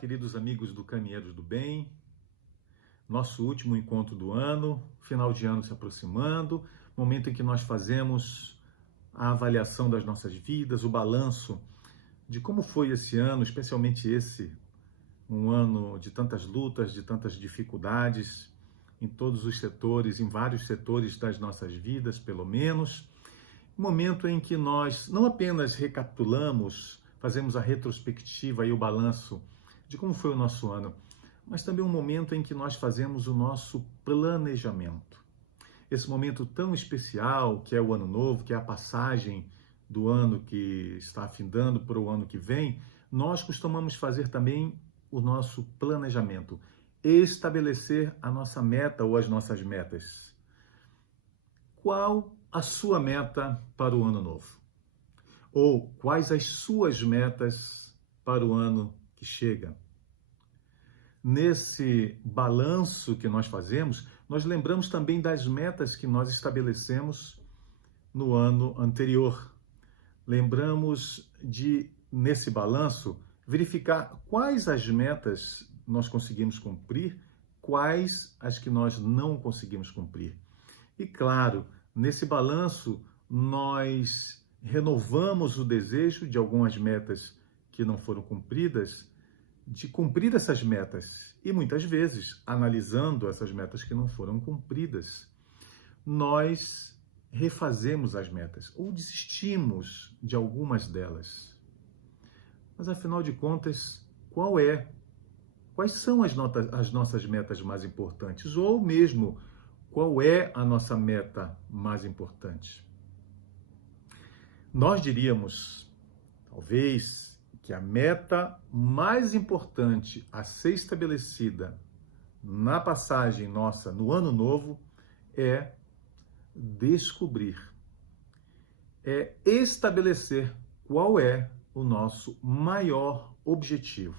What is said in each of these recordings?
queridos amigos do Caminheiros do Bem. Nosso último encontro do ano, final de ano se aproximando, momento em que nós fazemos a avaliação das nossas vidas, o balanço de como foi esse ano, especialmente esse, um ano de tantas lutas, de tantas dificuldades em todos os setores, em vários setores das nossas vidas, pelo menos. Momento em que nós não apenas recapitulamos, fazemos a retrospectiva e o balanço de como foi o nosso ano, mas também um momento em que nós fazemos o nosso planejamento. Esse momento tão especial que é o Ano Novo, que é a passagem do ano que está afindando para o ano que vem, nós costumamos fazer também o nosso planejamento, estabelecer a nossa meta ou as nossas metas. Qual a sua meta para o ano novo? Ou quais as suas metas para o ano que chega? Nesse balanço que nós fazemos, nós lembramos também das metas que nós estabelecemos no ano anterior. Lembramos de, nesse balanço, verificar quais as metas nós conseguimos cumprir, quais as que nós não conseguimos cumprir. E claro, nesse balanço, nós renovamos o desejo de algumas metas que não foram cumpridas, de cumprir essas metas. E muitas vezes, analisando essas metas que não foram cumpridas, nós refazemos as metas ou desistimos de algumas delas. Mas afinal de contas, quais são as nossas metas mais importantes? Ou mesmo, qual é a nossa meta mais importante? Nós diríamos, talvez, que a meta mais importante a ser estabelecida na passagem nossa no Ano Novo é descobrir, é estabelecer qual é o nosso maior objetivo.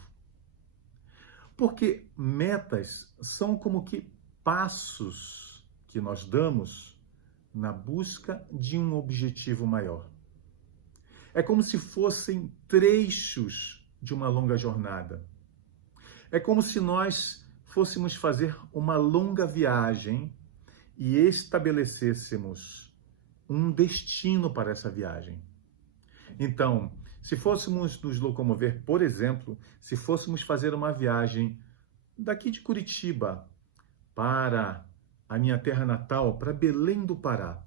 Porque metas são como que passos que nós damos na busca de um objetivo maior. É como se fossem trechos de uma longa jornada. É como se nós fôssemos fazer uma longa viagem e estabelecêssemos um destino para essa viagem. Então, se fôssemos nos locomover, por exemplo, se fôssemos fazer uma viagem daqui de Curitiba para a minha terra natal, para Belém do Pará,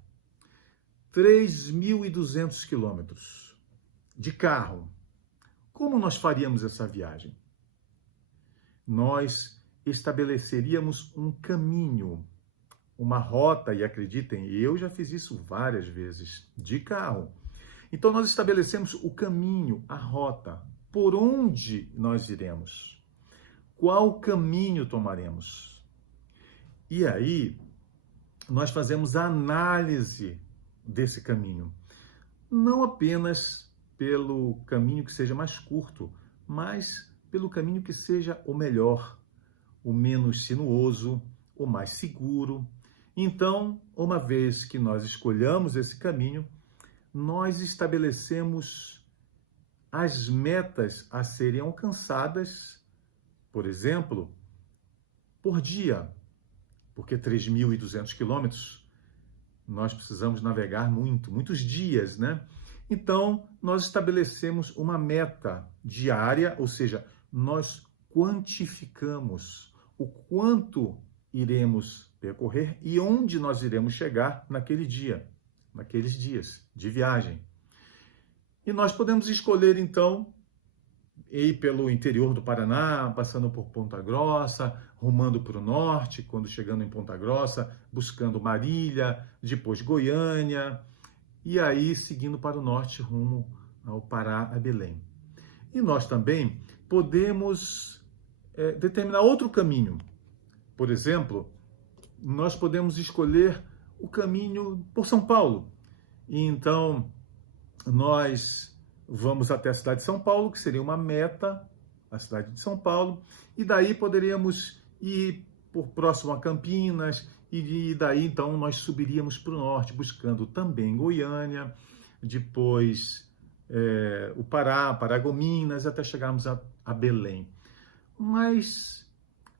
3.200 quilômetros de carro, como nós faríamos essa viagem? Nós estabeleceríamos um caminho, uma rota, e acreditem, eu já fiz isso várias vezes, de carro. Então nós estabelecemos o caminho, a rota, por onde nós iremos, qual caminho tomaremos. E aí, nós fazemos a análise desse caminho, não apenas pelo caminho que seja mais curto, mas pelo caminho que seja o melhor, o menos sinuoso, o mais seguro. Então, uma vez que nós escolhamos esse caminho, nós estabelecemos as metas a serem alcançadas, por exemplo, por dia, porque 3.200 quilômetros nós precisamos navegar muitos dias, né? Então, nós estabelecemos uma meta diária, ou seja, nós quantificamos o quanto iremos percorrer e onde nós iremos chegar naquele dia, naqueles dias de viagem. E nós podemos escolher, então, ir pelo interior do Paraná, passando por Ponta Grossa, rumando para o norte, quando chegando em Ponta Grossa, buscando Marília, depois Goiânia, e aí seguindo para o norte, rumo ao Pará, a Belém. E nós também podemos determinar outro caminho. Por exemplo, nós podemos escolher o caminho por São Paulo. E então, nós vamos até a cidade de São Paulo, que seria uma meta, a cidade de São Paulo, e daí poderíamos ir por próximo a Campinas, e daí então nós subiríamos para o norte, buscando também Goiânia, depois o Pará, Paragominas, até chegarmos a Belém. Mas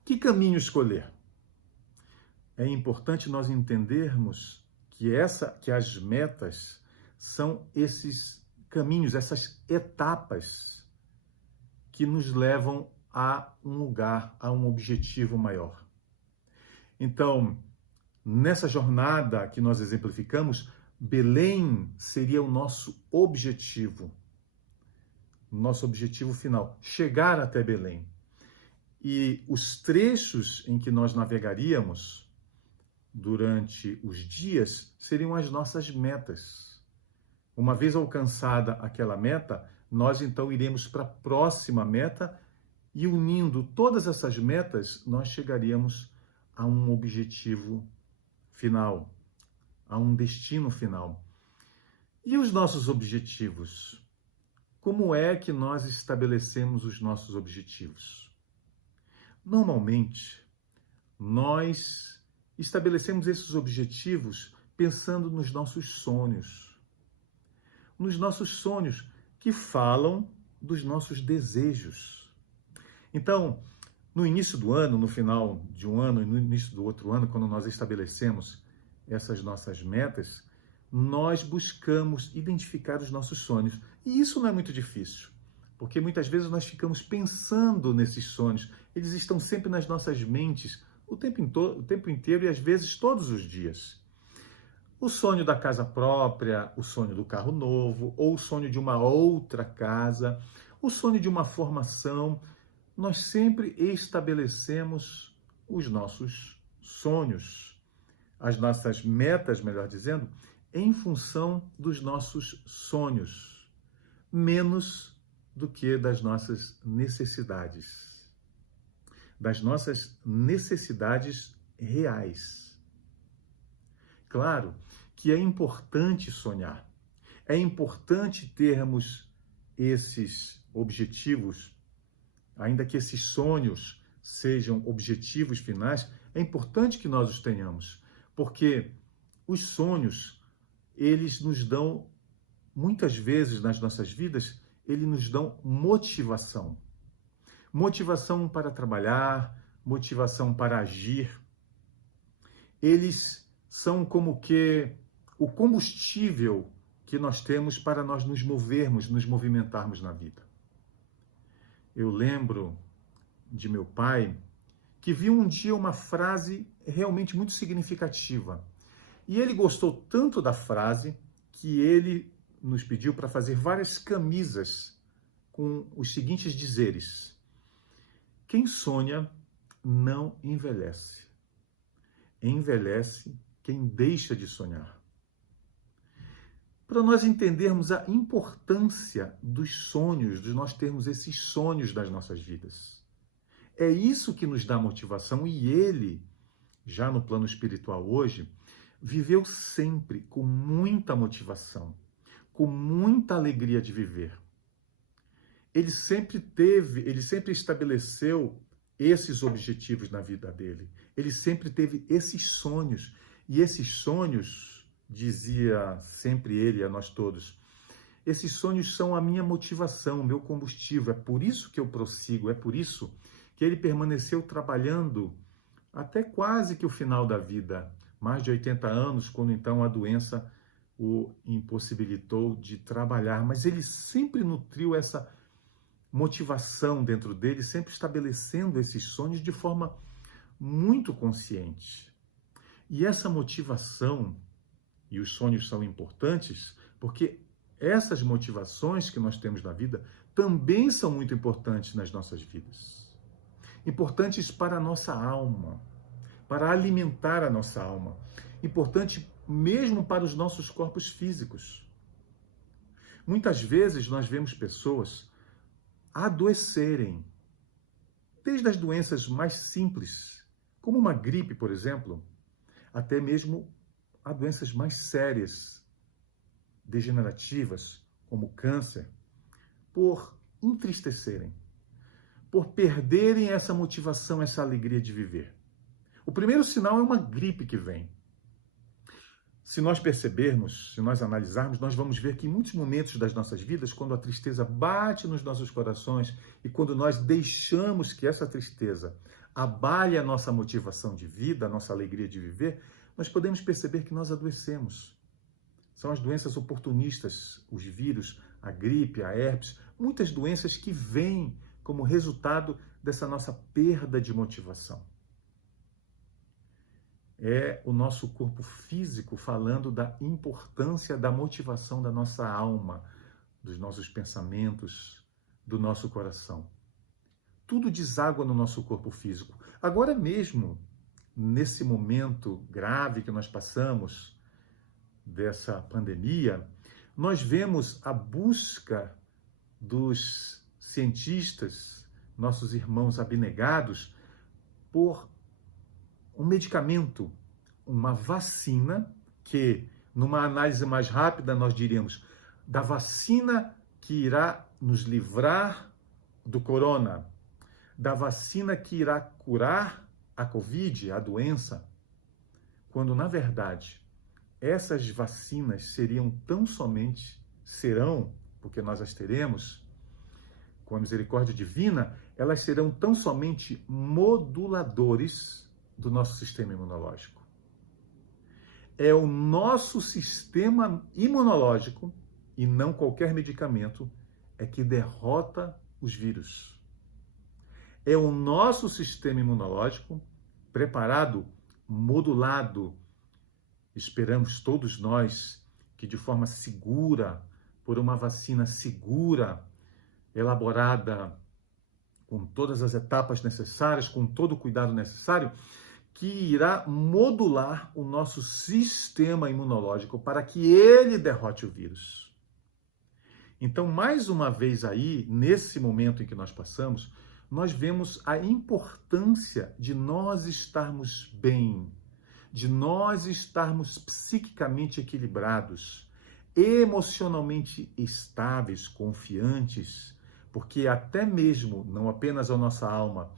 que caminho escolher? É importante nós entendermos que as metas são esses caminhos, essas etapas que nos levam a um lugar, a um objetivo maior. Então, nessa jornada que nós exemplificamos, Belém seria o nosso objetivo final, chegar até Belém. E os trechos em que nós navegaríamos durante os dias seriam as nossas metas. Uma vez alcançada aquela meta, nós então iremos para a próxima meta e unindo todas essas metas, nós chegaríamos a um objetivo final, a um destino final. E os nossos objetivos? Como é que nós estabelecemos os nossos objetivos? Normalmente, nós estabelecemos esses objetivos pensando nos nossos sonhos. Nos nossos sonhos que falam dos nossos desejos. Então, no início do ano, no final de um ano e no início do outro ano, quando nós estabelecemos essas nossas metas, nós buscamos identificar os nossos sonhos. E isso não é muito difícil, porque muitas vezes nós ficamos pensando nesses sonhos. Eles estão sempre nas nossas mentes o tempo inteiro e às vezes todos os dias. O sonho da casa própria, o sonho do carro novo, ou o sonho de uma outra casa, o sonho de uma formação. Nós sempre estabelecemos os nossos sonhos, as nossas metas, melhor dizendo, em função dos nossos sonhos, menos do que das nossas necessidades reais. Claro que é importante sonhar, é importante termos esses objetivos, ainda que esses sonhos sejam objetivos finais, é importante que nós os tenhamos, porque os sonhos, eles nos dão, muitas vezes nas nossas vidas, eles nos dão motivação. Motivação para trabalhar, motivação para agir. Eles são como que o combustível que nós temos para nós nos movermos, nos movimentarmos na vida. Eu lembro de meu pai, que viu um dia uma frase realmente muito significativa. E ele gostou tanto da frase que ele nos pediu para fazer várias camisas com os seguintes dizeres: quem sonha não envelhece. Envelhece quem deixa de sonhar. Para nós entendermos a importância dos sonhos, de nós termos esses sonhos das nossas vidas. É isso que nos dá motivação e ele, já no plano espiritual hoje, viveu sempre com muita motivação, com muita alegria de viver. Ele sempre estabeleceu esses objetivos na vida dele. Ele sempre teve esses sonhos. E esses sonhos, dizia sempre ele a nós todos, esses sonhos são a minha motivação, o meu combustível. É por isso que eu prossigo, é por isso que ele permaneceu trabalhando até quase que o final da vida, mais de 80 anos, quando então a doença o impossibilitou de trabalhar. Mas ele sempre nutriu essa motivação dentro dele, sempre estabelecendo esses sonhos de forma muito consciente. E essa motivação, e os sonhos são importantes, porque essas motivações que nós temos na vida também são muito importantes nas nossas vidas. Importantes para a nossa alma, para alimentar a nossa alma. Importante mesmo para os nossos corpos físicos. Muitas vezes nós vemos pessoas adoecerem, desde as doenças mais simples, como uma gripe, por exemplo, até mesmo a doenças mais sérias, degenerativas, como câncer, por entristecerem, por perderem essa motivação, essa alegria de viver. O primeiro sinal é uma gripe que vem. Se nós percebermos, se nós analisarmos, nós vamos ver que em muitos momentos das nossas vidas, quando a tristeza bate nos nossos corações e quando nós deixamos que essa tristeza abale a nossa motivação de vida, a nossa alegria de viver, nós podemos perceber que nós adoecemos. São as doenças oportunistas, os vírus, a gripe, a herpes, muitas doenças que vêm como resultado dessa nossa perda de motivação. É o nosso corpo físico falando da importância da motivação da nossa alma, dos nossos pensamentos, do nosso coração. Tudo deságua no nosso corpo físico. Agora mesmo, nesse momento grave que nós passamos, dessa pandemia, nós vemos a busca dos cientistas, nossos irmãos abnegados, por um medicamento, uma vacina, que, numa análise mais rápida, nós diríamos, da vacina que irá nos livrar do corona, da vacina que irá curar a Covid, a doença, quando, na verdade, essas vacinas serão, porque nós as teremos, com a misericórdia divina, elas serão tão somente moduladores do nosso sistema imunológico. É o nosso sistema imunológico, e não qualquer medicamento, é que derrota os vírus. É o nosso sistema imunológico preparado, modulado. Esperamos todos nós que de forma segura, por uma vacina segura, elaborada com todas as etapas necessárias, com todo o cuidado necessário, que irá modular o nosso sistema imunológico para que ele derrote o vírus. Então, mais uma vez aí, nesse momento em que nós passamos, nós vemos a importância de nós estarmos bem, de nós estarmos psiquicamente equilibrados, emocionalmente estáveis, confiantes, porque até mesmo, não apenas a nossa alma,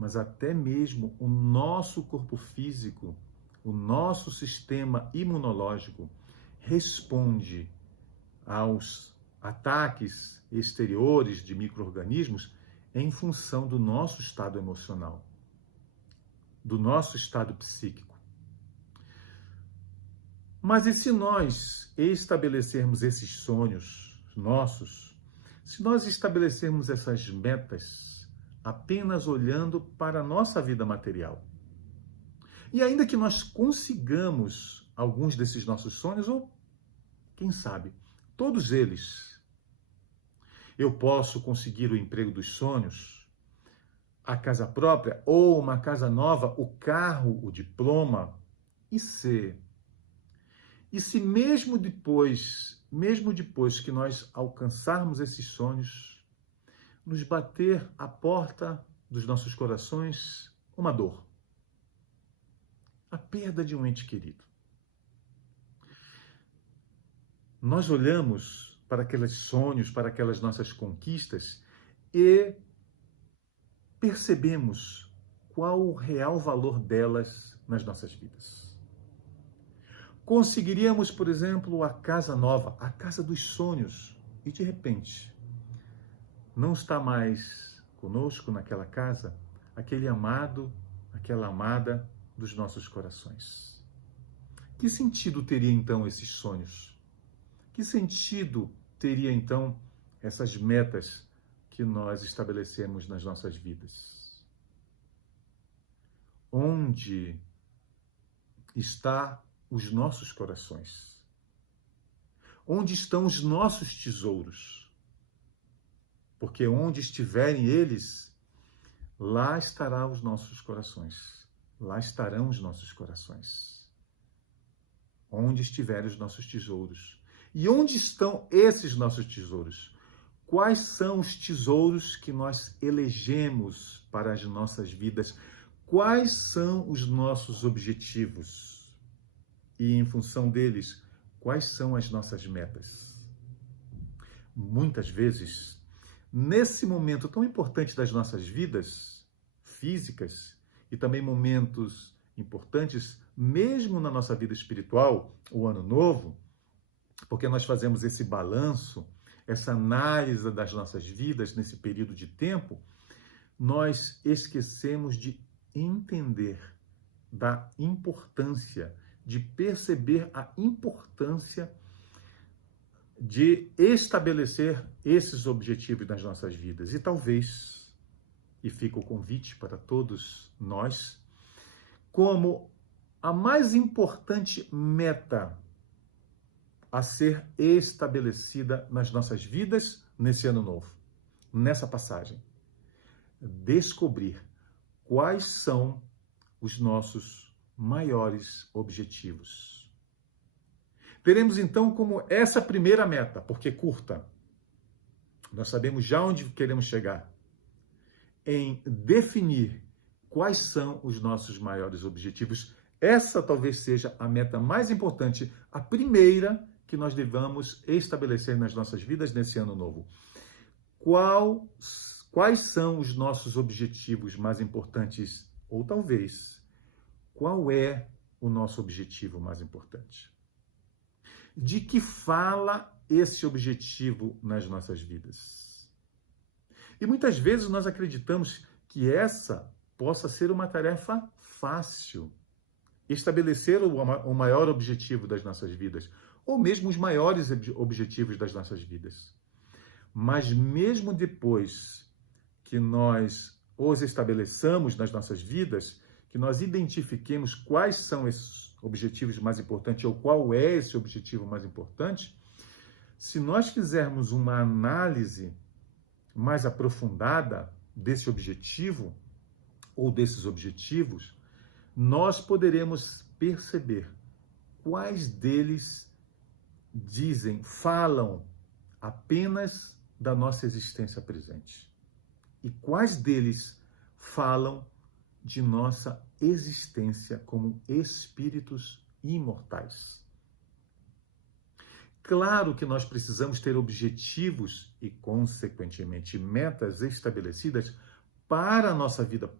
mas até mesmo o nosso corpo físico, o nosso sistema imunológico responde aos ataques exteriores de micro-organismos em função do nosso estado emocional, do nosso estado psíquico. Mas e se nós estabelecermos esses sonhos nossos, se nós estabelecermos essas metas apenas olhando para a nossa vida material? E ainda que nós consigamos alguns desses nossos sonhos, ou quem sabe, todos eles, eu posso conseguir o emprego dos sonhos, a casa própria, ou uma casa nova, o carro, o diploma, e se mesmo depois que nós alcançarmos esses sonhos, nos bater à porta dos nossos corações uma dor, a perda de um ente querido. Nós olhamos para aqueles sonhos, para aquelas nossas conquistas e percebemos qual o real valor delas nas nossas vidas. Conseguiríamos, por exemplo, a casa nova, a casa dos sonhos, e de repente não está mais conosco naquela casa aquele amado, aquela amada dos nossos corações. Que sentido teria então esses sonhos? Que sentido teria então essas metas que nós estabelecemos nas nossas vidas? Onde está os nossos corações? Onde estão os nossos tesouros? Porque onde estiverem eles, lá estarão os nossos corações. Lá estarão os nossos corações. Onde estiverem os nossos tesouros. E onde estão esses nossos tesouros? Quais são os tesouros que nós elegemos para as nossas vidas? Quais são os nossos objetivos? E, em função deles, quais são as nossas metas? Muitas vezes, nesse momento tão importante das nossas vidas físicas e também momentos importantes mesmo na nossa vida espiritual, o ano novo, porque nós fazemos esse balanço, essa análise das nossas vidas nesse período de tempo, nós esquecemos de entender da importância, de perceber a importância de estabelecer esses objetivos nas nossas vidas. E talvez, e fica o convite para todos nós, como a mais importante meta a ser estabelecida nas nossas vidas nesse ano novo, nessa passagem, descobrir quais são os nossos maiores objetivos. Teremos então como essa primeira meta, porque curta, nós sabemos já onde queremos chegar, em definir quais são os nossos maiores objetivos. Essa talvez seja a meta mais importante, a primeira que nós devamos estabelecer nas nossas vidas nesse ano novo. Quais são os nossos objetivos mais importantes? Ou talvez, qual é o nosso objetivo mais importante? De que fala esse objetivo nas nossas vidas? E muitas vezes nós acreditamos que essa possa ser uma tarefa fácil. Estabelecer o maior objetivo das nossas vidas, ou mesmo os maiores objetivos das nossas vidas. Mas mesmo depois que nós os estabeleçamos nas nossas vidas, que nós identifiquemos quais são esses objetivos mais importantes, ou qual é esse objetivo mais importante, se nós fizermos uma análise mais aprofundada desse objetivo, ou desses objetivos, nós poderemos perceber quais deles falam apenas da nossa existência presente e quais deles falam de nossa existência como espíritos imortais. Claro que nós precisamos ter objetivos e, consequentemente, metas estabelecidas para a nossa vida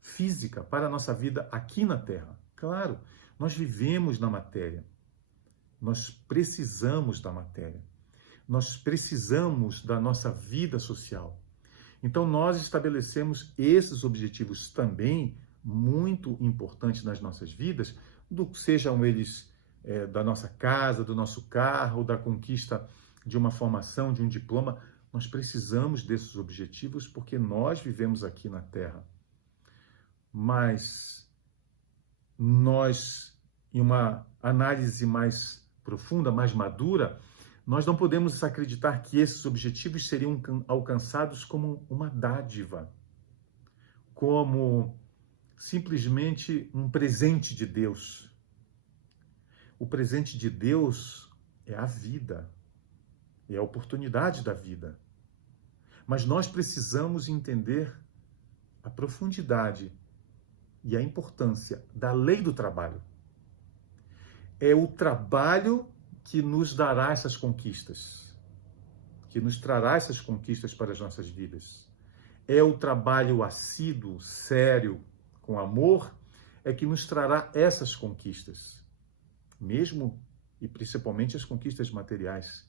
física, para a nossa vida aqui na Terra. Claro, nós vivemos na matéria. Nós precisamos da matéria. Nós precisamos da nossa vida social. Então, nós estabelecemos esses objetivos também muito importantes nas nossas vidas, sejam eles da nossa casa, do nosso carro, da conquista de uma formação, de um diploma. Nós precisamos desses objetivos porque nós vivemos aqui na Terra. Mas nós, em uma análise mais profunda, mais madura, nós não podemos acreditar que esses objetivos seriam alcançados como uma dádiva, como simplesmente um presente de Deus. O presente de Deus é a vida, é a oportunidade da vida. Mas nós precisamos entender a profundidade e a importância da lei do trabalho. É o trabalho que nos dará essas conquistas, que nos trará essas conquistas para as nossas vidas. É o trabalho assíduo, sério, com amor, é que nos trará essas conquistas, mesmo e principalmente as conquistas materiais.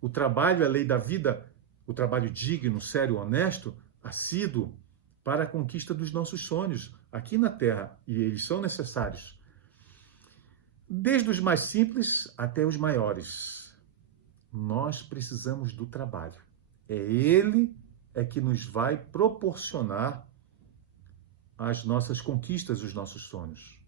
O trabalho, a lei da vida, o trabalho digno, sério, honesto, assíduo, para a conquista dos nossos sonhos aqui na Terra, e eles são necessários. Desde os mais simples até os maiores, nós precisamos do trabalho. Ele que nos vai proporcionar as nossas conquistas, os nossos sonhos.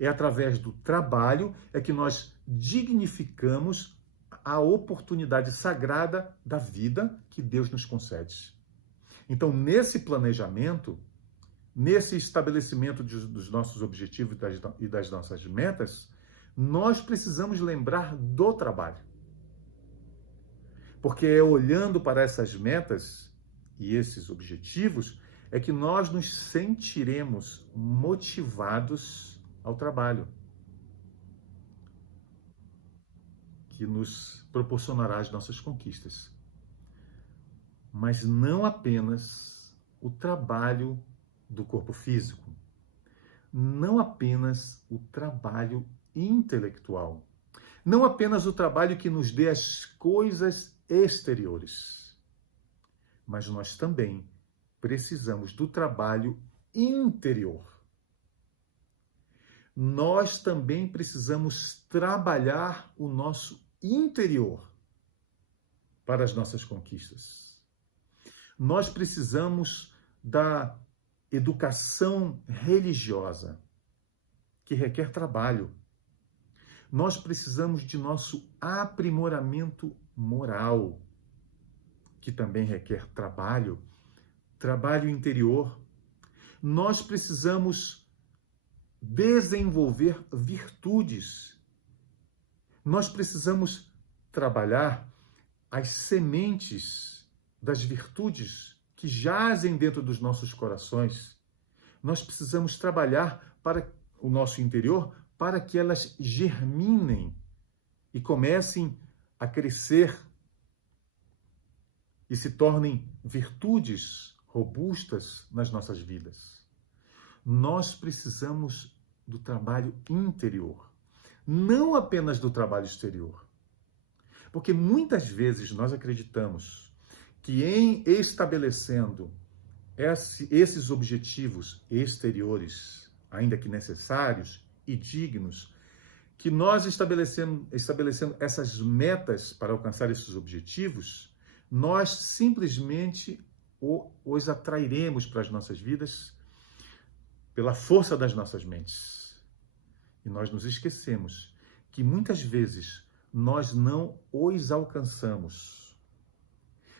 É através do trabalho que nós dignificamos a oportunidade sagrada da vida que Deus nos concede. Então, nesse planejamento, nesse estabelecimento dos nossos objetivos e das nossas metas, nós precisamos lembrar do trabalho. Porque é olhando para essas metas e esses objetivos que nós nos sentiremos motivados ao trabalho, que nos proporcionará as nossas conquistas. Mas não apenas o trabalho do corpo físico, não apenas o trabalho intelectual, não apenas o trabalho que nos dê as coisas exteriores, mas nós também precisamos do trabalho interior. Nós também precisamos trabalhar o nosso interior para as nossas conquistas. Nós precisamos da educação religiosa, que requer trabalho. Nós precisamos de nosso aprimoramento moral, que também requer trabalho, trabalho interior. Nós precisamos desenvolver virtudes. Nós precisamos trabalhar as sementes das virtudes que jazem dentro dos nossos corações. Nós precisamos trabalhar para o nosso interior para que elas germinem e comecem a crescer e se tornem virtudes robustas nas nossas vidas. Nós precisamos do trabalho interior, não apenas do trabalho exterior. Porque muitas vezes nós acreditamos que em estabelecendo esses objetivos exteriores, ainda que necessários e dignos, que nós estabelecendo essas metas para alcançar esses objetivos, nós simplesmente os atrairemos para as nossas vidas pela força das nossas mentes. E nós nos esquecemos que muitas vezes nós não os alcançamos.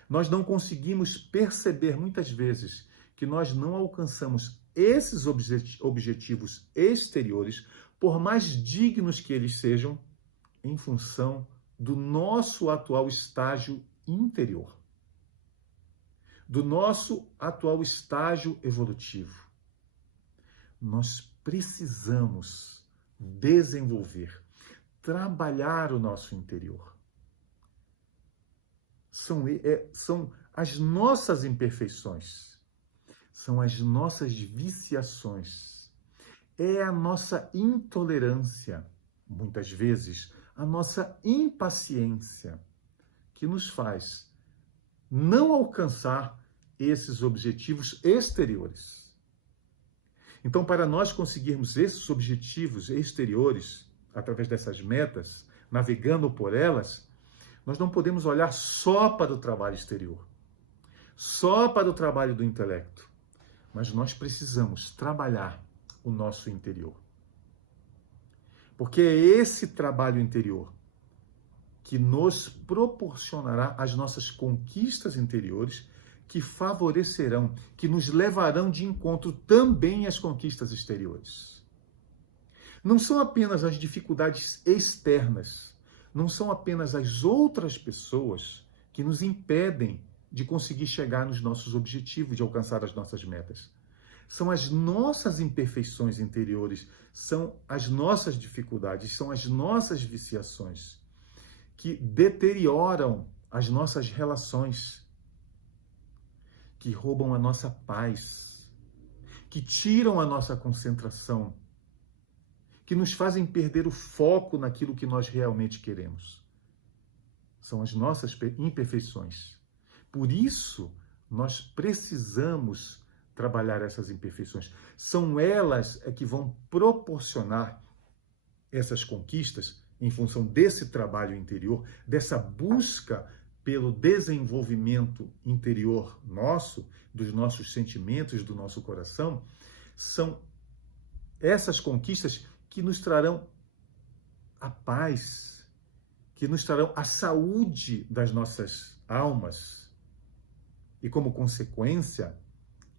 Nós não conseguimos perceber muitas vezes que nós não alcançamos esses objetivos exteriores, por mais dignos que eles sejam, em função do nosso atual estágio interior, do nosso atual estágio evolutivo. Nós precisamos desenvolver, trabalhar o nosso interior. São as nossas imperfeições, são as nossas viciações, é a nossa intolerância, muitas vezes a nossa impaciência, que nos faz não alcançar esses objetivos exteriores. Então, para nós conseguirmos esses objetivos exteriores, através dessas metas, navegando por elas, nós não podemos olhar só para o trabalho exterior, só para o trabalho do intelecto, mas nós precisamos trabalhar o nosso interior. Porque é esse trabalho interior que nos proporcionará as nossas conquistas interiores, que favorecerão, que nos levarão de encontro também às conquistas exteriores. Não são apenas as dificuldades externas, não são apenas as outras pessoas que nos impedem de conseguir chegar nos nossos objetivos, de alcançar as nossas metas. São as nossas imperfeições interiores, são as nossas dificuldades, são as nossas viciações que deterioram as nossas relações, que roubam a nossa paz, que tiram a nossa concentração, que nos fazem perder o foco naquilo que nós realmente queremos. São as nossas imperfeições. Por isso, nós precisamos trabalhar essas imperfeições. São elas que vão proporcionar essas conquistas em função desse trabalho interior, dessa busca pelo desenvolvimento interior nosso, dos nossos sentimentos, do nosso coração. São essas conquistas que nos trarão a paz, que nos trarão a saúde das nossas almas e, como consequência,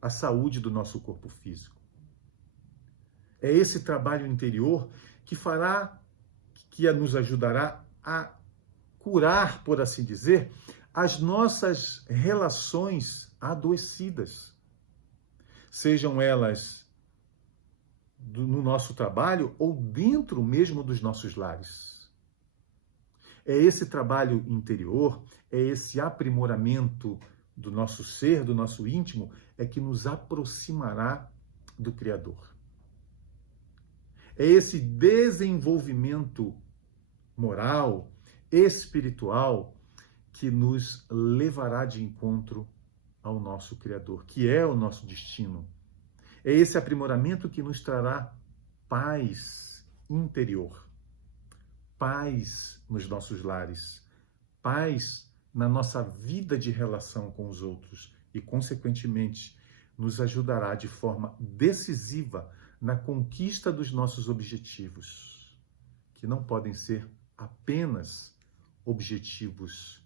a saúde do nosso corpo físico. É esse trabalho interior que nos ajudará a curar, por assim dizer, as nossas relações adoecidas, sejam elas no nosso trabalho ou dentro mesmo dos nossos lares. É esse trabalho interior, é esse aprimoramento do nosso ser, do nosso íntimo, é que nos aproximará do Criador. É esse desenvolvimento moral, espiritual, que nos levará de encontro ao nosso Criador, que é o nosso destino. É esse aprimoramento que nos trará paz interior, paz nos nossos lares, paz na nossa vida de relação com os outros e, consequentemente, nos ajudará de forma decisiva na conquista dos nossos objetivos, que não podem ser apenas objetivos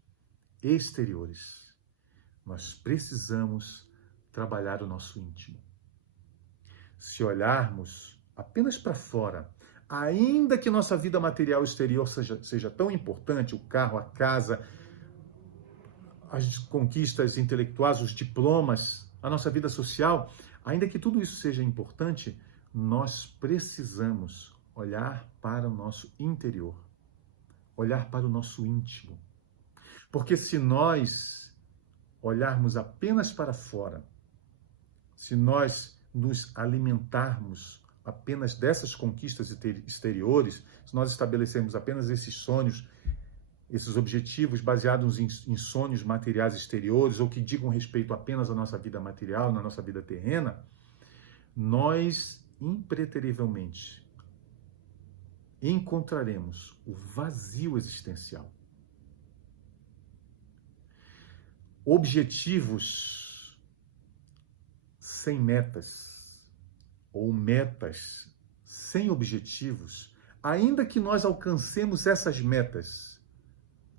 exteriores. Nós precisamos trabalhar o nosso íntimo. Se olharmos apenas para fora, ainda que nossa vida material exterior seja tão importante, o carro, a casa, as conquistas intelectuais, os diplomas, a nossa vida social, ainda que tudo isso seja importante, nós precisamos olhar para o nosso interior, olhar para o nosso íntimo. Porque se nós olharmos apenas para fora, se nós nos alimentarmos apenas dessas conquistas exteriores, se nós estabelecermos apenas esses sonhos, esses objetivos baseados em sonhos materiais exteriores ou que digam respeito apenas à nossa vida material, na nossa vida terrena, nós impreterivelmente encontraremos o vazio existencial. Objetivos sem metas, ou metas sem objetivos, ainda que nós alcancemos essas metas,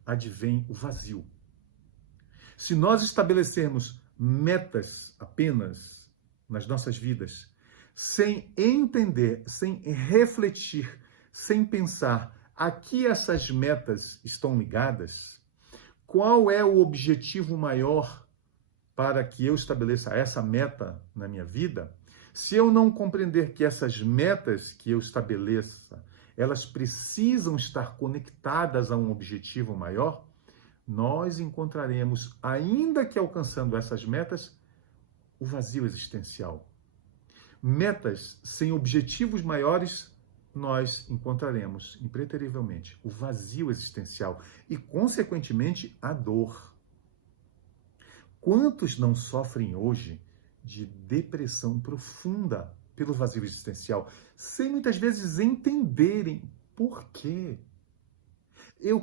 advém o vazio. Se nós estabelecermos metas apenas nas nossas vidas, sem entender, sem refletir, sem pensar a que essas metas estão ligadas, qual é o objetivo maior para que eu estabeleça essa meta na minha vida? Se eu não compreender que essas metas que eu estabeleça, elas precisam estar conectadas a um objetivo maior, nós encontraremos, ainda que alcançando essas metas, o vazio existencial. Metas sem objetivos maiores, nós encontraremos, impreterivelmente, o vazio existencial e, consequentemente, a dor. Quantos não sofrem hoje de depressão profunda pelo vazio existencial, sem muitas vezes entenderem por quê? Eu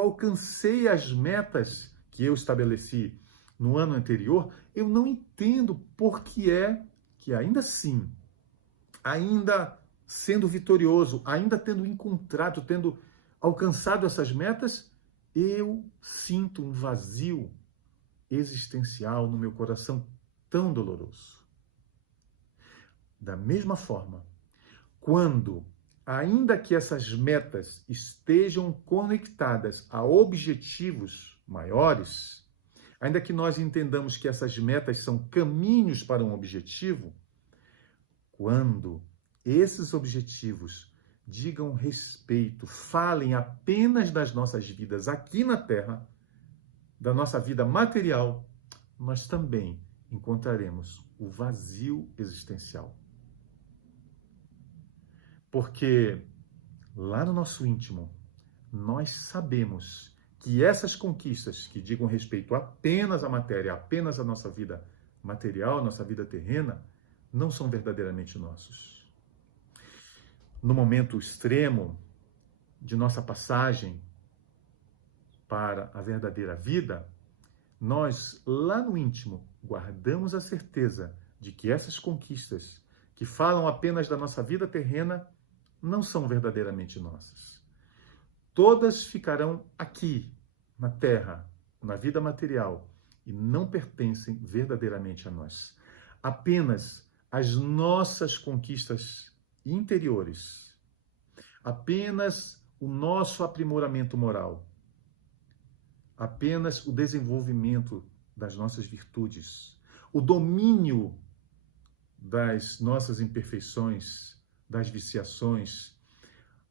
alcancei as metas que eu estabeleci no ano anterior, eu não entendo por que é que ainda assim, ainda sendo vitorioso, ainda tendo encontrado, tendo alcançado essas metas, eu sinto um vazio existencial no meu coração tão doloroso. Da mesma forma, quando, ainda que essas metas estejam conectadas a objetivos maiores, ainda que nós entendamos que essas metas são caminhos para um objetivo, quando esses objetivos digam respeito, falem apenas das nossas vidas aqui na Terra, da nossa vida material, nós também encontraremos o vazio existencial. Porque lá no nosso íntimo, nós sabemos que essas conquistas que digam respeito apenas à matéria, apenas à nossa vida material, nossa vida terrena, não são verdadeiramente nossos. No momento extremo de nossa passagem para a verdadeira vida, nós, lá no íntimo, guardamos a certeza de que essas conquistas que falam apenas da nossa vida terrena não são verdadeiramente nossas. Todas ficarão aqui, na Terra, na vida material, e não pertencem verdadeiramente a nós. Apenas as nossas conquistas interiores, apenas o nosso aprimoramento moral, apenas o desenvolvimento das nossas virtudes, o domínio das nossas imperfeições, das viciações,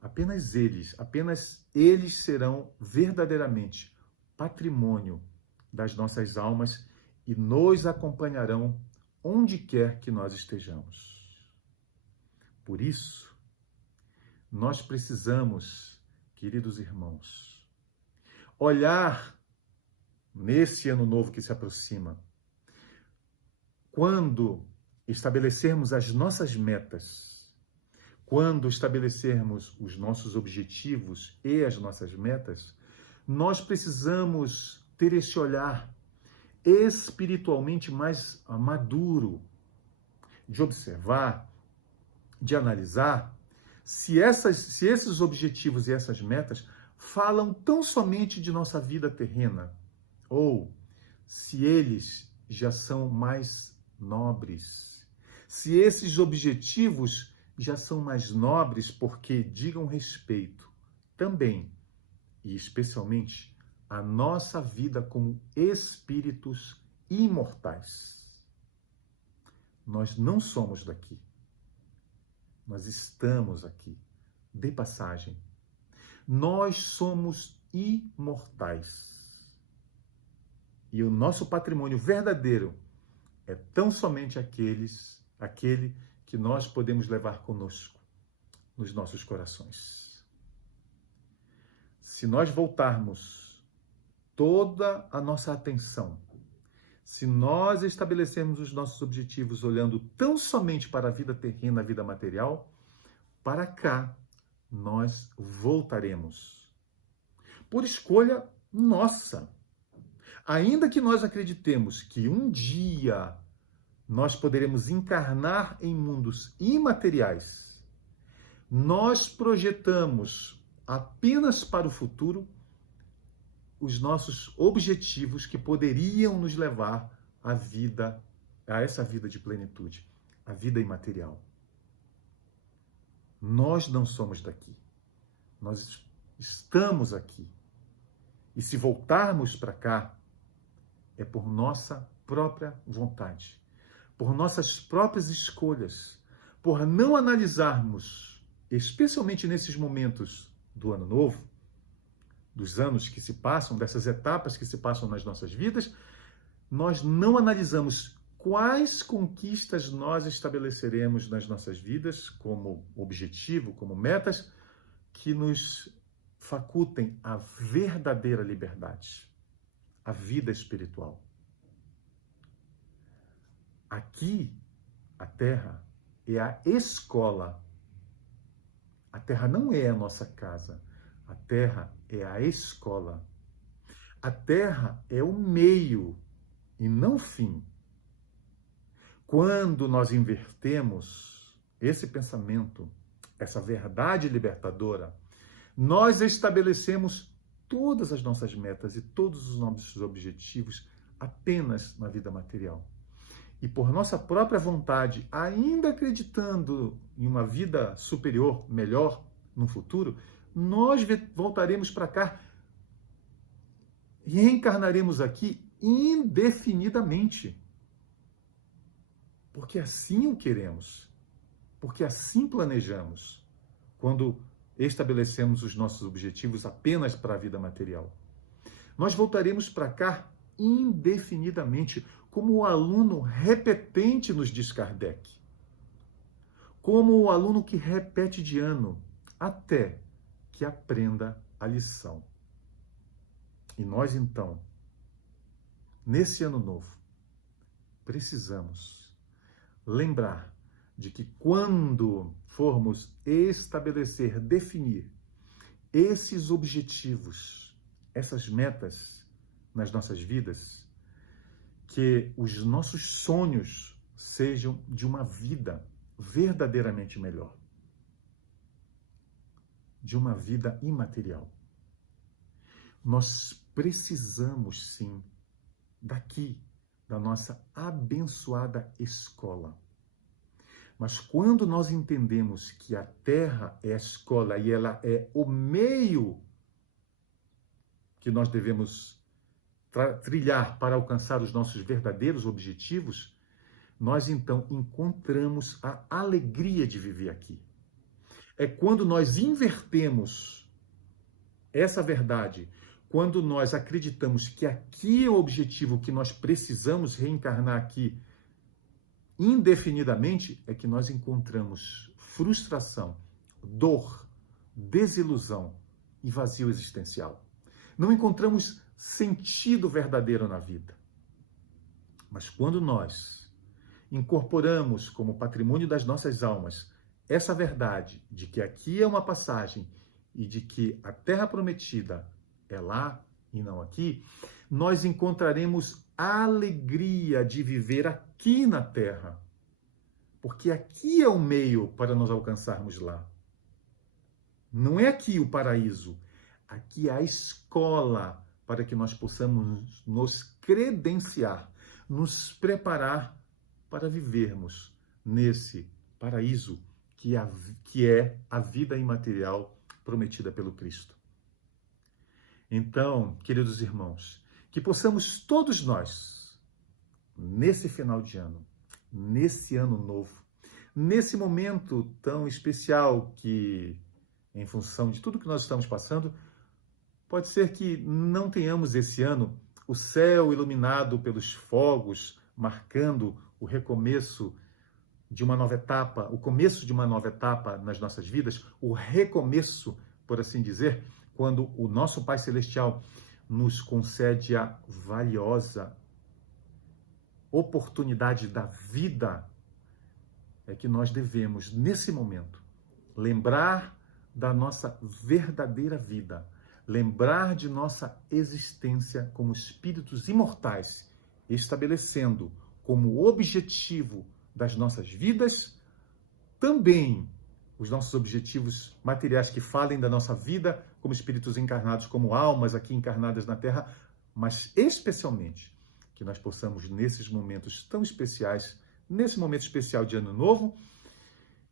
apenas eles serão verdadeiramente patrimônio das nossas almas e nos acompanharão onde quer que nós estejamos. Por isso, Nós precisamos, queridos irmãos, olhar nesse ano novo que se aproxima, quando estabelecermos as nossas metas, quando estabelecermos os nossos objetivos e as nossas metas, nós precisamos ter esse olhar espiritualmente mais maduro, de observar, de analisar se esses objetivos e essas metas falam tão somente de nossa vida terrena, ou se eles já são mais nobres, se esses objetivos já são mais nobres porque digam respeito também e especialmente à nossa vida como espíritos imortais. Nós não somos daqui. Nós estamos aqui, de passagem. Nós somos imortais. E o nosso patrimônio verdadeiro é tão somente aquele que nós podemos levar conosco nos nossos corações. Se nós voltarmos toda a nossa atenção, se nós estabelecermos os nossos objetivos olhando tão somente para a vida terrena, a vida material, para cá nós voltaremos. Por escolha nossa. Ainda que nós acreditemos que um dia nós poderemos encarnar em mundos imateriais, nós projetamos apenas para o futuro os nossos objetivos que poderiam nos levar a essa vida de plenitude, a vida imaterial. Nós não somos daqui. Nós estamos aqui. E se voltarmos para cá, é por nossa própria vontade, por nossas próprias escolhas, por não analisarmos, especialmente nesses momentos do ano novo, dos anos que se passam, dessas etapas que se passam nas nossas vidas, nós não analisamos quais conquistas nós estabeleceremos nas nossas vidas como objetivo, como metas, que nos facultem a verdadeira liberdade, a vida espiritual. Aqui, a Terra é a escola. A Terra não é a nossa casa. A Terra é a escola. A Terra é o meio e não o fim. Quando nós invertemos esse pensamento, essa verdade libertadora, nós estabelecemos todas as nossas metas e todos os nossos objetivos apenas na vida material. E por nossa própria vontade, ainda acreditando em uma vida superior, melhor, no futuro, nós voltaremos para cá e reencarnaremos aqui indefinidamente. Porque assim o queremos, porque assim planejamos, quando estabelecemos os nossos objetivos apenas para a vida material. Nós voltaremos para cá indefinidamente, como o aluno repetente, nos diz Kardec. Como o aluno que repete de ano, até que aprenda a lição. E nós, então, nesse ano novo, precisamos lembrar de que quando formos estabelecer, definir esses objetivos, essas metas nas nossas vidas, que os nossos sonhos sejam de uma vida verdadeiramente melhor, de uma vida imaterial. Nós precisamos, sim, daqui, da nossa abençoada escola. Mas quando nós entendemos que a Terra é a escola e ela é o meio que nós devemos trilhar para alcançar os nossos verdadeiros objetivos, nós então encontramos a alegria de viver aqui. É quando nós invertemos essa verdade, quando nós acreditamos que aqui é o objetivo que nós precisamos reencarnar aqui indefinidamente, é que nós encontramos frustração, dor, desilusão e vazio existencial. Não encontramos sentido verdadeiro na vida. Mas quando nós incorporamos como patrimônio das nossas almas essa verdade de que aqui é uma passagem e de que a terra prometida é lá e não aqui, nós encontraremos a alegria de viver aqui na terra. Porque aqui é o meio para nós alcançarmos lá. Não é aqui o paraíso. Aqui é a escola para que nós possamos nos credenciar, nos preparar para vivermos nesse paraíso que é a vida imaterial prometida pelo Cristo. Então, queridos irmãos, que possamos todos nós, nesse final de ano, nesse ano novo, nesse momento tão especial que, em função de tudo que nós estamos passando, pode ser que não tenhamos esse ano o céu iluminado pelos fogos, marcando o recomeço de uma nova etapa, o começo de uma nova etapa nas nossas vidas, o recomeço, por assim dizer, quando o nosso Pai Celestial nos concede a valiosa oportunidade da vida, é que nós devemos, nesse momento, lembrar da nossa verdadeira vida, lembrar de nossa existência como espíritos imortais, estabelecendo como objetivo das nossas vidas também os nossos objetivos materiais que falem da nossa vida como espíritos encarnados, como almas aqui encarnadas na Terra, mas especialmente que nós possamos, nesses momentos tão especiais, nesse momento especial de Ano Novo,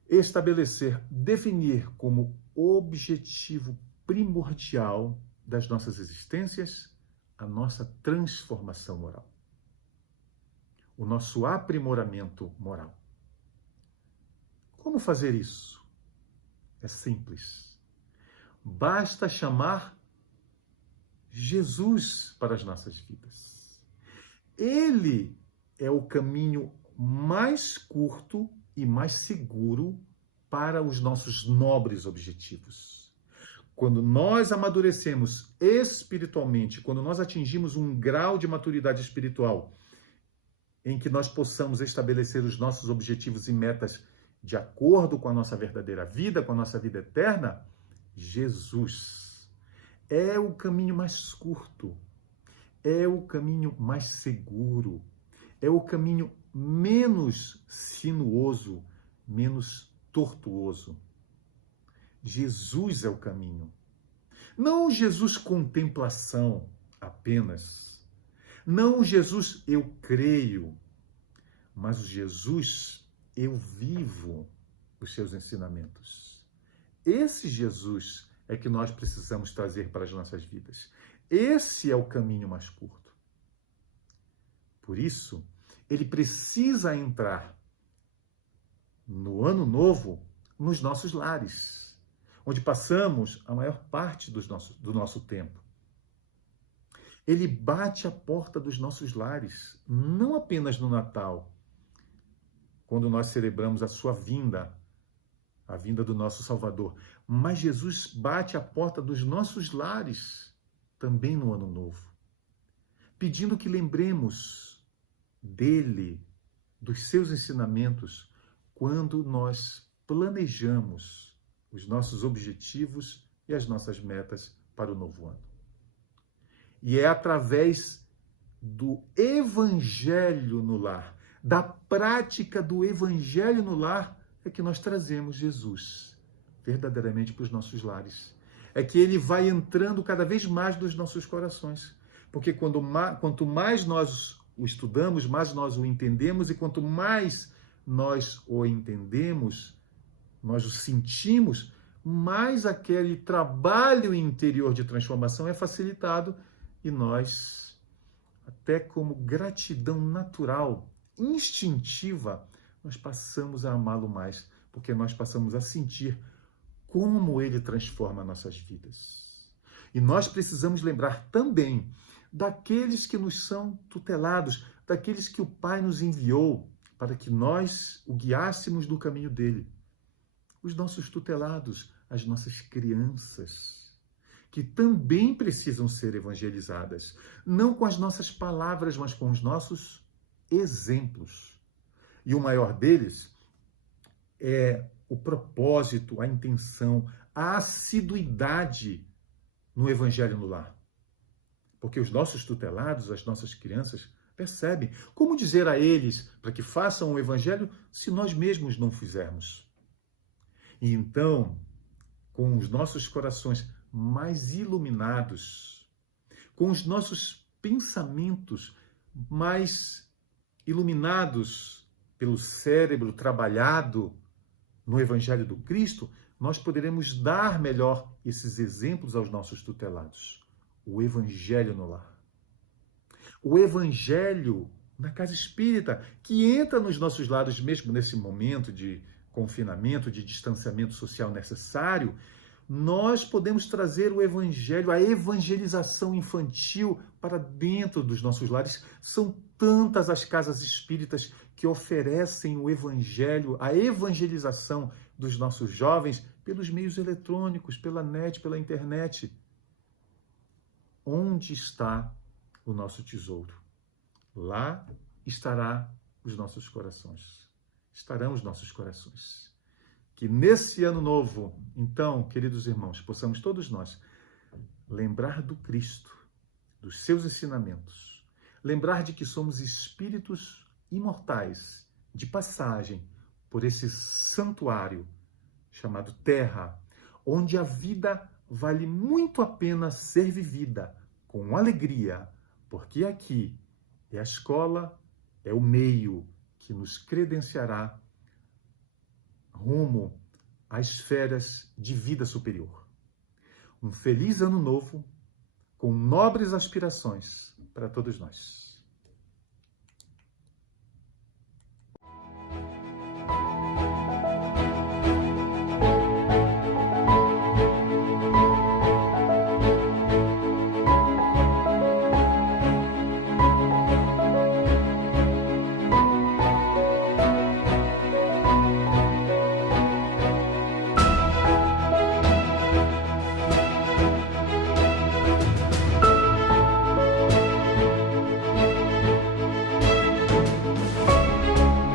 estabelecer, definir como objetivo primordial das nossas existências a nossa transformação moral, o nosso aprimoramento moral. Como fazer isso? É simples. Basta chamar Jesus para as nossas vidas. Ele é o caminho mais curto e mais seguro para os nossos nobres objetivos. Quando nós amadurecemos espiritualmente, quando nós atingimos um grau de maturidade espiritual em que nós possamos estabelecer os nossos objetivos e metas de acordo com a nossa verdadeira vida, com a nossa vida eterna, Jesus é o caminho mais curto, é o caminho mais seguro, é o caminho menos sinuoso, menos tortuoso. Jesus é o caminho. Não o Jesus contemplação apenas. Não o Jesus eu creio, mas o Jesus eu vivo os seus ensinamentos. Esse Jesus é que nós precisamos trazer para as nossas vidas. Esse é o caminho mais curto. Por isso, ele precisa entrar no ano novo nos nossos lares, onde passamos a maior parte do nosso tempo. Ele bate a porta dos nossos lares, não apenas no Natal, quando nós celebramos a sua vinda, a vinda do nosso Salvador, mas Jesus bate a porta dos nossos lares também no Ano Novo, pedindo que lembremos dele, dos seus ensinamentos, quando nós planejamos os nossos objetivos e as nossas metas para o novo ano. E é através do Evangelho no lar, da prática do Evangelho no lar, é que nós trazemos Jesus verdadeiramente para os nossos lares. É que ele vai entrando cada vez mais nos nossos corações. Porque quanto mais nós o estudamos, mais nós o entendemos, e quanto mais nós o entendemos, nós o sentimos, mais aquele trabalho interior de transformação é facilitado e nós, até como gratidão natural, instintiva, nós passamos a amá-lo mais, porque nós passamos a sentir como ele transforma nossas vidas. E nós precisamos lembrar também daqueles que nos são tutelados, daqueles que o Pai nos enviou para que nós o guiássemos no caminho dele. Os nossos tutelados, as nossas crianças, que também precisam ser evangelizadas, não com as nossas palavras, mas com os nossos exemplos. E o maior deles é o propósito, a intenção, a assiduidade no evangelho no lar. Porque os nossos tutelados, as nossas crianças, percebem. Como dizer a eles para que façam o evangelho se nós mesmos não fizermos? E então, com os nossos corações mais iluminados, com os nossos pensamentos mais iluminados pelo cérebro trabalhado no Evangelho do Cristo, nós poderemos dar melhor esses exemplos aos nossos tutelados. O Evangelho no lar. O Evangelho na casa espírita, que entra nos nossos lares mesmo nesse momento de confinamento, de distanciamento social necessário, nós podemos trazer o Evangelho, a evangelização infantil para dentro dos nossos lares. São tantas as casas espíritas que oferecem o Evangelho, a evangelização dos nossos jovens pelos meios eletrônicos, pela net, pela internet. Onde está o nosso tesouro? Lá estará os nossos corações. Estarão os nossos corações. Que nesse ano novo, então, queridos irmãos, possamos todos nós lembrar do Cristo, dos seus ensinamentos, lembrar de que somos espíritos imortais, de passagem por esse santuário chamado Terra, onde a vida vale muito a pena ser vivida com alegria, porque aqui é a escola, é o meio que nos credenciará rumo a esferas de vida superior. Um feliz ano novo, com nobres aspirações para todos nós.